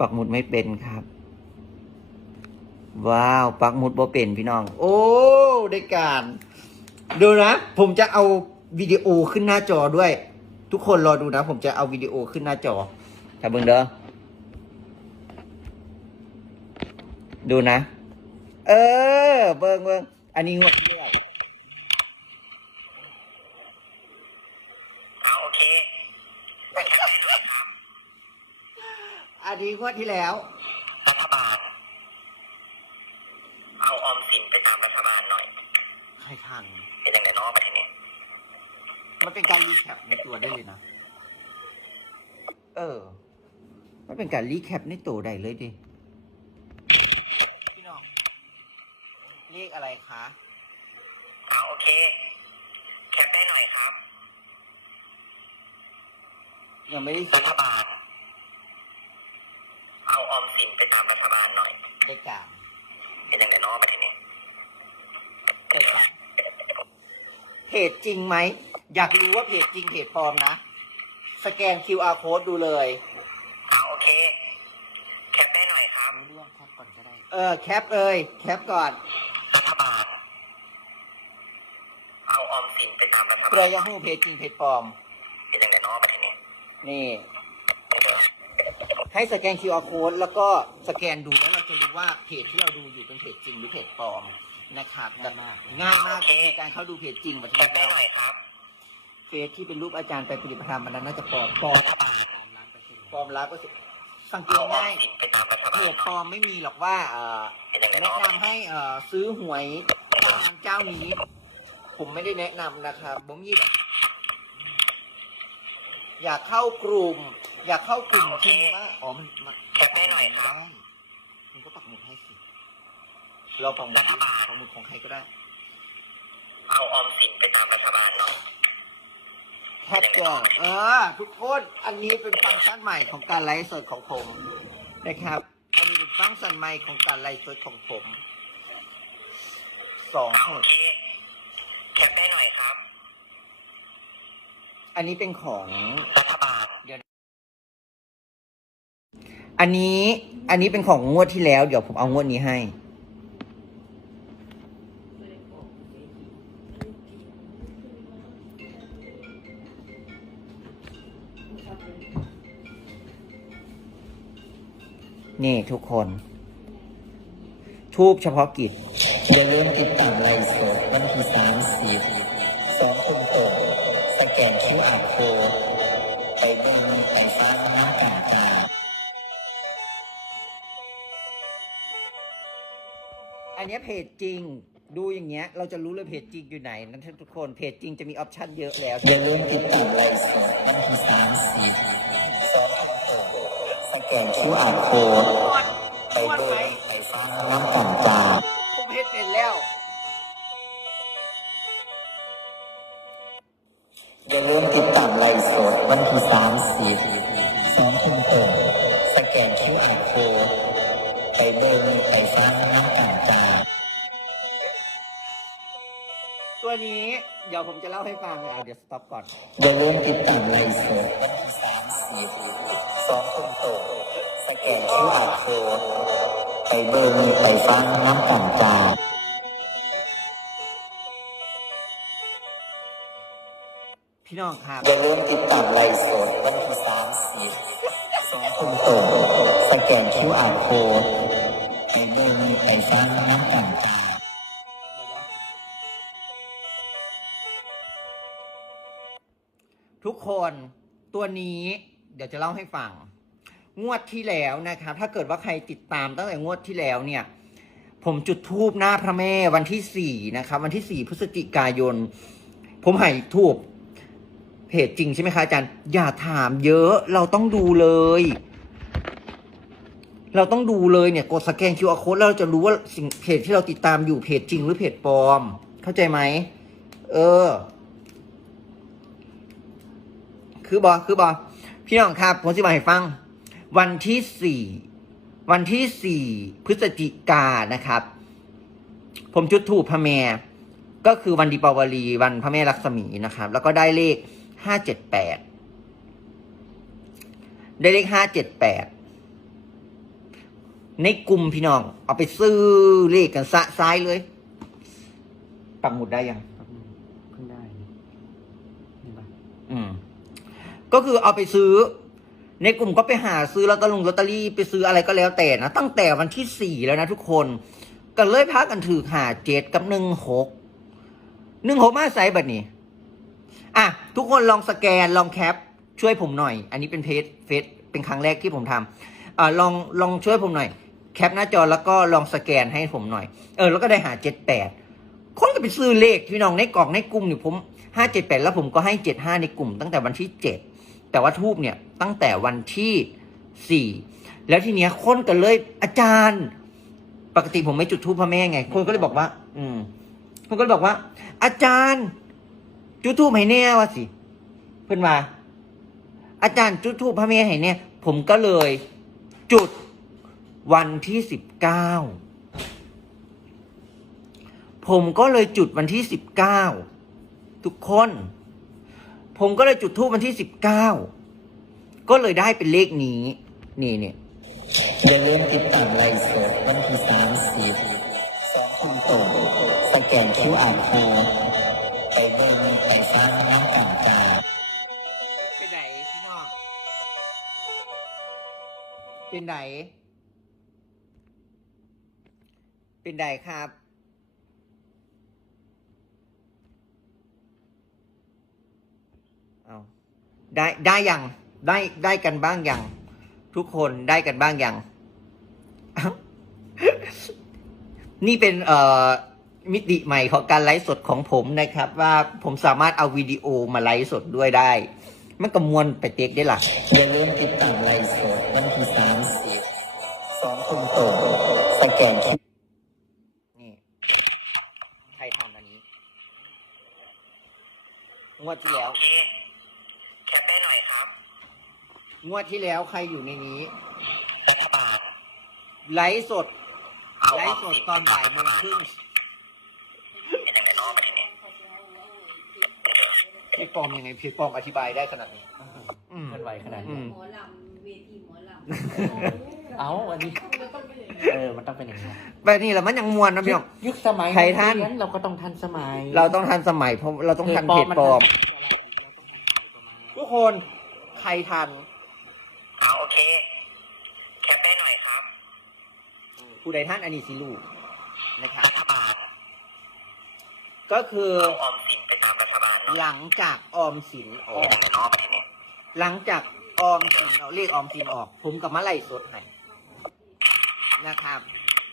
ปักหมุดไม่เป็นครับ ว้าวปักหมุดบ่เป็นพี่น้อง โอ้ได้การ ดูนะ ผมจะเอาวิดีโอขึ้นหน้าจอด้วย ทุกคนรอดูนะ ผมจะเอาวิดีโอขึ้นหน้าจอถ้าเบิ่งเด้อดูนะ เออ เบิ่งเบิ่งอันนี้งวดที่แล้ว เอาโอเคแต่แค่นี้ครับ อันนี้งวดที่แล้ว รัฐบาล เอาออมสินไปตามรัฐบาลหน่อย ใครทันเป็นยังไงเนาะประเทศนี้มันเป็นการรีแคปในตัวได้เลยนะ เออ มันเป็นการรีแคปในตัวได้เลยดิ พี่น้องเลขอะไรคะ เอาโอเค แคปได้หน่อยครับ ยังไม่ได้รัฐบาลเอาออมสินไปตามรัฐบาลหน่อย ได้การเป็นยังไงเนาะประเทศนี้ได้การเพจจริงไหม อยากรู้ว่าเพจจริงเพจปลอมนะ สแกน QR code ดูเลยเอาโอเค แคปได้หน่อยครับรู้เรื่องแคปก่อนก็ได้ เออ แคปเลยแคปก่อนรัฐบาลเอาออมสินไปตามรัฐเพื่บาอลยังหู้เพจจริงเพจปลอม เป็นยังไงเนาะประเทศนี้นี่ ให้สแกน QR code แล้วก็สแกนดูแล้วเราจะรู้ว่าเพจที่เราดูอยู่เป็นเพจจริงหรือเพจปลอมนะครับแบบง่ายมากวิธีการเข้าดูเพจจริงแบบแคที่ปได้เราหน่อยครับเฟซที่เป็นรูปอาจารย์ไปปฏิบัติธรรมอันนั้นน่าจะปลอมปลอมปลอมร้านเปอร์เซ็นต์สังเกเอาตออมง่ายสินไปตามรัฐเพบาลจปลอมไม่มีหรอกว่าเอ่อเป็นยังไงแนะเนาะนำให้เอ่อซื้อหวยเจ้านั้นเจ้านี้ ผมไม่ได้แนะนำนะครับผมยี่แบบ อยากเข้ากลุ่ม อยากเข้ากลุ่มพิมพ์ว่าอ๋อมันมันมันปักหมุดไม่ได้มันก็ปักหมุดให้สิเราปักหมุดปักหมุดของใครก็ได้เอาออมสินไปตามรัฐบาลหน่อยแคปก่อนเออ ทุกคนอันนี้เป็นฟังก์ชันใหม่ของการไลฟ์สดของผมนะครับ อันนี้เป็นฟังก์ชันใหม่ของการไลฟ์สดของผมสองเอาหโอกเคแคปได้หน่อยครับ อันนี้เป็นของรัฐบาลอันนี้ อันนี้เป็นของงวดที่แล้ว เดี๋ยวผมเอางวดนี้ให้ นี่ทุกคน ทูบเฉพาะกิจอย่าลืมติดตามไลฟ์ นี้เพจจริง ดูอย่างเงี้ย เราจะรู้เลยเพจจริงอยู่ไหนนั่นทุกคนเพจจริงจะมีออปชั่นเยอะแล้วอย่าลืมติดตามไลฟ์สดวันที่สามสิบสองสแกนคิวอาร์โค้ดไปเบิ่งไปฟังน้ำกันจ้าผมเพจเป็นแล้วอย่าลืมติดตามไลฟ์สดวันที่สามสิบ ตัวนี้เดี๋ยวผมจะเล่าให้ฟังเอาเดี๋ยวสต็อปก่อน อย่าลืมติดตามไลฟ์สดวันที่สามสิบสองคนโตสแกนคิวอาร์โค้ดไปเบิ่งไปฟังน้ำกันจ้าพี่น้องครับอย่าลืมติดตามไลฟ์สดวันที่สามสิบสองคนโตสแกนคิวอาร์โค้ด ทุกคนตัวนี้เดี๋ยวจะเล่าให้ฟัง งวดที่แล้วนะครับถ้าเกิดว่าใครติดตามตั้งแต่งวดที่แล้วเนี่ย ผมจุดทูบหน้าพระแม่วันที่สี่นะครับวันที่สี่พฤศจิกายน ผมให้ทูบเพจจริงใช่ไหมคะอาจารย์ อย่าถามเยอะเราต้องดูเลย เราต้องดูเลยเนี่ยกดสแกน QR code แล้วเราจะรู้ว่าสิ่งเพจที่เราติดตามอยู่เพจจริงหรือเพจปลอม เข้าใจไหมเออ คือบอคือบอพี่น้องครับผมจะมาให้ฟัง วันที่สี่วันที่สี่พฤศจิกานะครับ ผมจุดถูกพระแม่ก็คือวันดีปาวลีวันพระแม่ลักษมีนะครับ แล้วก็ได้เลขห้าเจ็ดแปดได้เลขห้าเจ็ดแปดในกลุ่มพี่น้อง เอาไปซื้อเลขกันสะซ้ายเลยปักหมุดได้ยัง ครับเพิ่งได้นี่ปะ อืม ก็คือเอาไปซื้อ ในกลุ่มก็ไปหาซื้อลอตเตอรี่ลอตเตอรี่ไปซื้ออะไรก็แล้วแต่นะตั้งแต่วันที่สี่แล้วนะทุกคนก็เลยพักกันถือหาเจ็ดกับหนึ่งหกหนึ่งหกมาใส่บัดนี้ อะ ทุกคนลองสแกนลองแคป ช่วยผมหน่อย อันนี้เป็นเพจเฟซเป็นครั้งแรกที่ผมทำอ่าลองลองช่วยผมหน่อย แคปหน้าจอแล้วก็ลองสแกนให้ผมหน่อย เออ แล้วก็ได้หาเจ็ดแปดคนก็ไปซื้อเลขพี่น้องในกล่องในกลุ่มเนี่ยผมห้าเจ็ดแปดแล้วผมก็ให้เจ็ดห้าในกลุ่มตั้งแต่วันที่เจ็ด แต่ว่าทูบเนี่ยตั้งแต่วันที่สี่แล้วทีเนี้ยคนกันเลยอาจารย์ ปกติผมไม่จุดทูปพระแม่ไง คนก็เลยบอกว่า อืมคนก็เลยบอกว่า อาจารย์ จุดทูปให้แน่วะสิเพื่อนมาอาจารย์จุดทูปพระแม่ให้เนี่ย ผมก็เลย จุดวันที่สิบเก้าผมก็เลยจุดวันที่สิบเก้าทุกคน ผมก็เลยจุดทูปวันที่สิบเก้าก็เลยได้เป็นเลขนี้ นี่เนี่ยอย่าลืมติดตามไลฟ์สดวันที่สามสิบสองทุ่มตรงสแกน QR code ไปเบิ่งไปฟังน้องกำกาเป็นไหนพี่น้องเป็นไหนเป็นไหนครับ เอา ได้ได้ยังได้ได้กันบ้างยังทุกคนได้กันบ้างยังนี่เป็นเอ่อมิติใหม่ของการไลฟ์สดของผมนะครับ ว่าผมสามารถเอาวิดีโอมาไลฟ์สดด้วยได้ มันก็มวนไปเต็กได้หล่ะอย่าลืมติดตามไลฟ์สดวันที่สามสิบสองทุ่มตรงสแกน QR นี่ใครทำอันนี้ งวดที่แล้ว โอเคแคปได้หน่อยครับ งวดที่แล้วใครอยู่ในนี้รัฐบาลไลฟ์สดเอาไลฟ์สดตอนบ่ายโมงครึ่งเป็นยังไงน้องมาทีนี้พี่ปอมยังไงพี่ปอมอธิบายได้ขนาดนี้อืมเคลื่อนไหวขนาดอืนี้มหมอลำเวทีหมอลำเอ้าวันนี้เออมันต้องเป็นอย่างนี้แบบนี้แหละมันยังมวนนะพี่น้องยุคสมัยใครท่านเยเราก็ต้องทันสมัย เราต้องทันสมัยเพราะเราต้องทันเพจปลอมทุกคนใครทัน เอาโอเค แคปได้หน่อยครับ ผู้ใดท่านอันนี้สิลูกนะครับ รัฐบาลก็คือเอาออมสินไปตามรัฐบาลเนาะหลังจากออมสินอเป็นอกยังไงน้องมาทีนี้หลังจากออมสินเอาเลขออมสินออก ผมกับมาไล่สดให้นะครับ